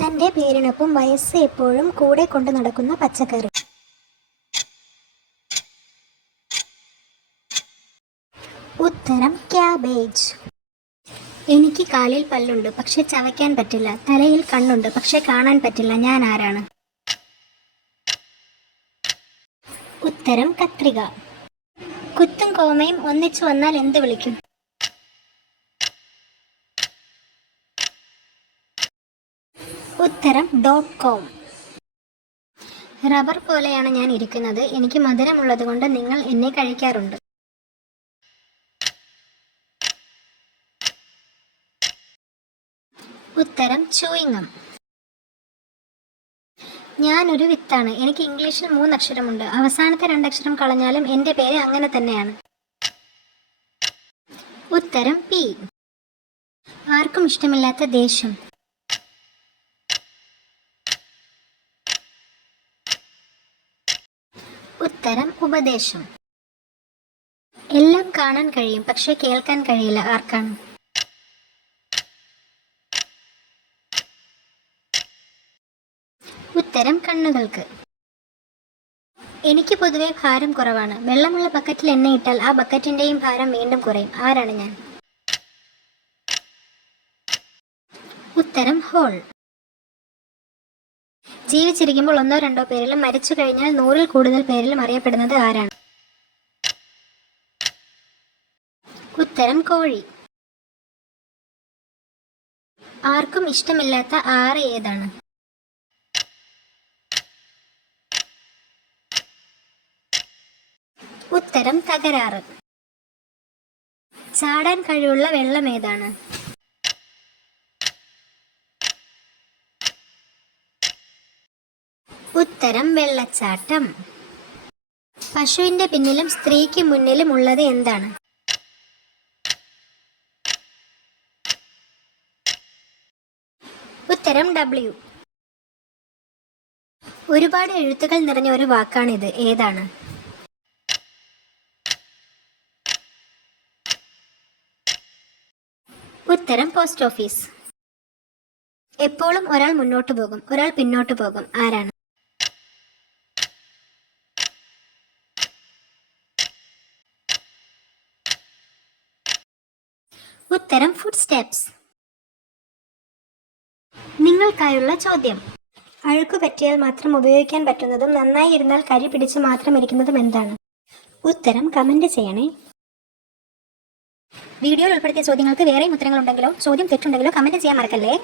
തന്റെ പേരിനൊപ്പം വയസ്സ് എപ്പോഴും കൂടെ കൊണ്ടു നടക്കുന്ന പച്ചക്കറി. ഉത്തരം ക്യാബേജ്. എനിക്ക് കാലിൽ പല്ലുണ്ട് പക്ഷെ ചവയ്ക്കാൻ പറ്റില്ല. തലയിൽ കണ്ണുണ്ട് പക്ഷെ കാണാൻ പറ്റില്ല. ഞാൻ ആരാണ്? ഉത്തരം കത്രിക. കുത്തും കോമയും ഒന്നിച്ചു വന്നാൽ എന്ത് വിളിക്കും? ഉത്തരം ഡോട്ട് കോം. റബ്ബർ പോലെയാണ് ഞാൻ ഇരിക്കുന്നത്. എനിക്ക് മധുരമുള്ളത് കൊണ്ട് നിങ്ങൾ എന്നെ കഴിക്കാറുണ്ട്. ഉത്തരം ചൂയിങ്ങം. ഞാനൊരു വിത്താണ്. എനിക്ക് ഇംഗ്ലീഷിൽ മൂന്നക്ഷരമുണ്ട്. അവസാനത്തെ രണ്ടക്ഷരം കളഞ്ഞാലും എന്റെ പേര് അങ്ങനെ തന്നെയാണ്. ഉത്തരം പി. ആർക്കും ഇഷ്ടമില്ലാത്ത ദേഷ്യം. ഉത്തരം ഉപദേശം. എല്ലാം കാണാൻ കഴിയും പക്ഷെ കേൾക്കാൻ കഴിയില്ല. ആർക്കാണ്? ഉത്തരം കണ്ണുകൾക്ക്. എനിക്ക് പൊതുവെ ഭാരം കുറവാണ്. വെള്ളമുള്ള ബക്കറ്റിൽ എണ്ണ ഇട്ടാൽ ആ ബക്കറ്റിന്റെയും ഭാരം വീണ്ടും കുറയും. ആരാണ് ഞാൻ? ഉത്തരം ഹോൾ. ജീവിച്ചിരിക്കുമ്പോൾ ഒന്നോ രണ്ടോ പേരിലും മരിച്ചു കഴിഞ്ഞാൽ നൂറിൽ കൂടുതൽ പേരിലും അറിയപ്പെടുന്നത് ആരാണ്? ഉത്തരം കോഴി. ആർക്കും ഇഷ്ടമില്ലാത്ത ആറ് ഏതാണ്? ഉത്തരം തകരാറ്. ചാടാൻ കഴിവുള്ള വെള്ളം ഏതാണ്? ഉത്തരം വെള്ളച്ചാട്ടം. പശുവിന്റെ പിന്നിലും സ്ത്രീക്ക് മുന്നിലും ഉള്ളത് എന്താണ്? ഉത്തരം ഡബ്ല്യു ഒരുപാട് എഴുത്തുകൾ നിറഞ്ഞ ഒരു വാക്കാണിത്. ഏതാണ്? ഉത്തരം പോസ്റ്റ് ഓഫീസ്. എപ്പോഴും ഒരാൾ മുന്നോട്ട് പോകും. ഒരാൾ പിന്നോട്ട് പോകും. ആരാണ്? ഉത്തരം ഫുഡ് സ്റ്റെപ്സ് നിങ്ങൾക്കായുള്ള ചോദ്യം. അഴുക്ക് പറ്റിയാൽ മാത്രം ഉപയോഗിക്കാൻ പറ്റുന്നതും നന്നായി ഇരുന്നാൽ കരി പിടിച്ച് മാത്രം ഇരിക്കുന്നതും എന്താണ്? ഉത്തരം കമന്റ് ചെയ്യണേ. വീഡിയോയിൽ ഉൾപ്പെടുത്തിയ ചോദ്യങ്ങൾക്ക് വേറെയും ഉത്തരങ്ങളുണ്ടെങ്കിലോ ചോദ്യം തെറ്റുണ്ടെങ്കിലോ കമന്റ് ചെയ്യാൻ മറക്കല്ലേ?